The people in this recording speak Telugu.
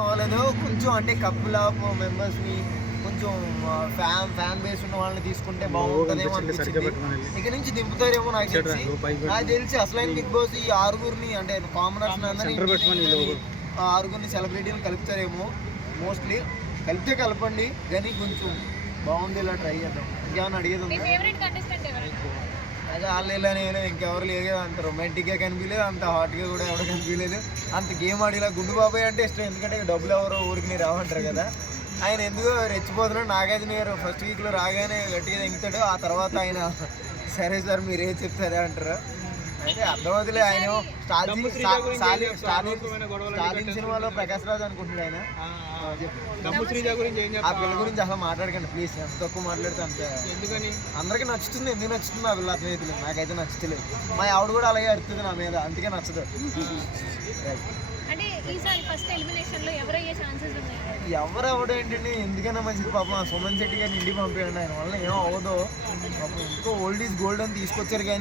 అవ్వలేదు కొంచెం అంటే కపుల్ ఆఫ్ మెంబర్స్ని కొంచెం ఫ్యాన్ బేస్ ఉన్న వాళ్ళని తీసుకుంటే బాగుంటుందేమో అనిపించింది. ఇక నుంచి దింపుతారేమో నాకు తెలిసి అసలైన బిగ్ బాస్ ఈ ఆరుగురిని అంటే కామనర్స్ ఆరుగురిని సెలబ్రిటీని కలుపుతారేమో. మోస్ట్లీ కలిపితే కలపండి కానీ కొంచెం బాగుంది, ఇలా ట్రై చేద్దాం. ఇంకేమైనా అడిగేది ఉంది? అదే వాళ్ళు ఇలా నేను ఇంకెవరు లేదు కదా, అంత రొమాంటిక్గా కనిపించలేదు, అంత హాట్గా కూడా ఎవరు కనిపించలేదు, అంత గేమ్ ఆడేలా. గుండు బాబాయ్ అంటే ఇష్టం, ఎందుకంటే డబ్బులు ఎవరో ఊరికి రావంటారు కదా. ఆయన ఎందుకో రెచ్చిపోతున్నాడు. నాగార్జున ఫస్ట్ వీక్లో రాగానే గట్టిగా దింగుతాడు, ఆ తర్వాత ఆయన సరే సార్ మీరు ఏం చెప్తారా అంటారు. అయితే అర్థమవుతులే. ఆయన స్టాలిన్ సినిమాలో ప్రకాష్ రాజ్ అనుకుంటున్నాడు ఆయన. ఆ పిల్ల గురించి అసలు మాట్లాడకండి ప్లీజ్, ఎంత తక్కువ మాట్లాడితే అంత. ఎందుకని అందరికీ నచ్చుతుంది, ఎందుకు నచ్చుతుంది ఆ పిల్ల అర్థమైతే నాకైతే నచ్చలేదు. మా ఆవిడ కూడా అలాగే అడుగుతుంది నా మీద, అందుకే నచ్చదు. ఎవరు అవడం ఏంటండి, ఎందుకైనా మంచిది. పాపం సుమన్ శెట్టి గారిని ఇంటికి పంపించండి, ఆయన వల్ల ఏమో అవ్వదు. పాపం ఇంకో ఓల్డ్ ఈజ్ గోల్డ్ అని తీసుకొచ్చారు కానీ